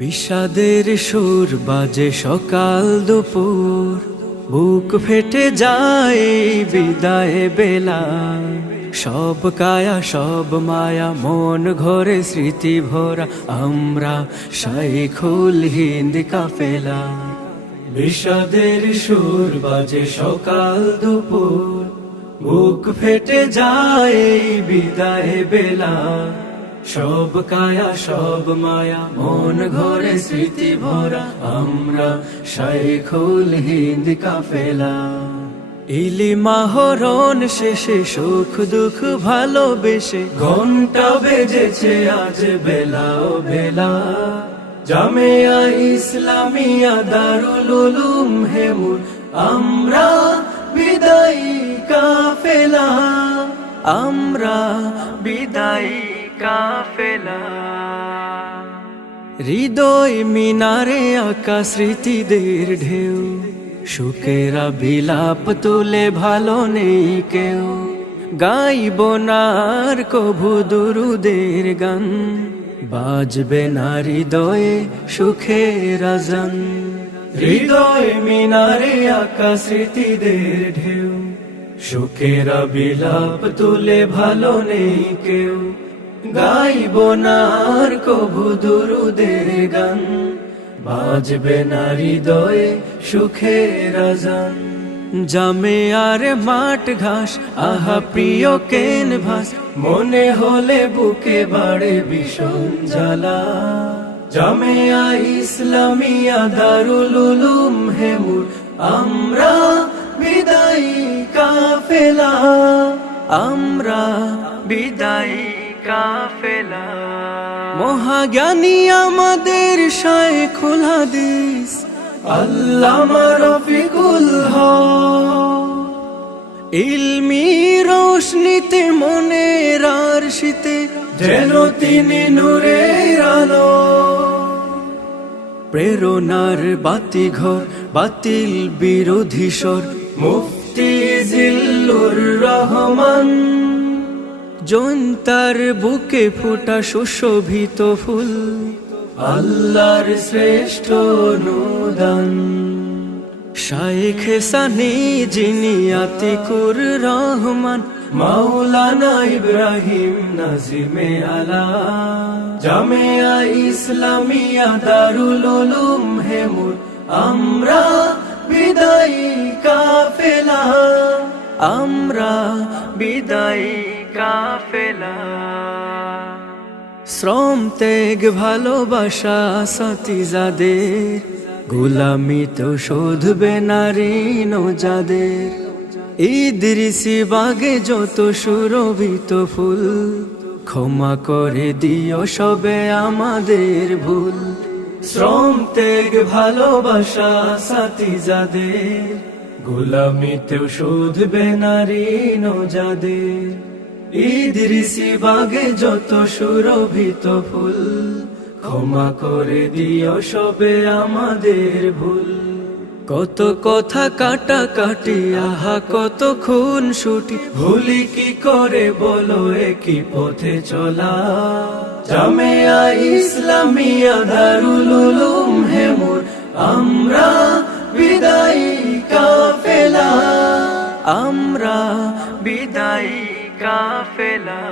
বিষাদের সুর বাজে সকাল দুপুর, বুক ফেটে যায় বিদায় বেলা। সব কায়া সব মায়া মন ঘরে স্মৃতি ভরা, আমরা শাইখুল হিন্দ কাফেলা। বিষাদের সুর বাজে সকাল দুপুর, বুক ফেটে যায় বিদায় বেলা। সব কায়া সব মায়া মন ঘরে স্মৃতি ভরা, আমরা শাইখুল হিন্দ কাফেলা। ইলিমা হরণ শেষে সুখ দুঃখ ভালোবেসে ঘন্টা বেজেছে আজ বেলা ও বেলা। জামেয়া ইসলামিয়া দারুল উলুম হেমুর, আমরা বিদায়ী কাফেলা, আমরা বিদায়ী কাফেলা। হৃদয় মিনারে আঁকা স্মৃতিদের ঢেউ, সুখেরা বিলাপ তুলে ভালো নেই কেউ। গাইব না আর কভু দুরুদের গান, বাজবে না হৃদয়ে সুখের আজান। হৃদয় মিনারে আঁকা স্মৃতিদের ঢেউ, সুখেরা বিলাপ তুলে ভালো নেই কেউ। গাইব না আর কভু দুরুদের গান, বাজবে না হৃদয়ে সুখের আজান। জামে আর মাঠ ঘাস আহা প্রিয় ক্যানভাস, মনে হলে বুকে বাড়ে ভীষণ জ্বালা। জামেয়া ইসলামিয়া দারুল উলুম হেমুর, আমরা বিদায়ী কাফেলা, আমরা বিদায়ী কাফেলা। মহাজ্ঞানী আমাদের শাইখুল হাদিস আল্লামা রফিকুল হক, ইলমি রোশনীতে মনের আরশিতে যেন তিনি নূরের আলো। প্রেরণার বাতিঘর বাতিল বিরোধী স্বর, মুফতি জিল্লুর রহমান। জয়ন্তার বুকে ফোটা সুশোভিত ফুল, আল্লাহর শ্রেষ্ঠ অনুদান। শাইখে সানি যিনি আতিকুর রহমান, মাওলানা ইব্রাহিম নাজিমে আলা। জামেয়া ইসলামিয়া দারুল উলুম হেমুর, আমরা বিদায়ী কাফেলা, আমরা বিদায়ী কাফেলা। শ্রম ত্যাগ ভালোবাসা সাথী যাদের, গোলামি তো শোধবে নারী যাদের। ইদ্রিসি বাগে যত সুরভিত ফুল, ক্ষমা করে দিও সবে আমাদের ভুল। শ্রম ত্যাগ ভালোবাসা সাথী যাদের, গোলামিতেও শোধবে নারী যাদের। ইদ্রিসি বাগে যত সুরভিত ফুল, ক্ষমা করে দিও সবে আমাদের ভুল। কত কথা কাটা কাটি আহা কত খুন ছুটি, ভুলি কি করে বলো একই পথে চলা। জামেয়া ইসলামিয়া দারুল উলুম হেমুর, আমরা বিদায়ী কাফেলা, আমরা বিদায়ী কাফেলা।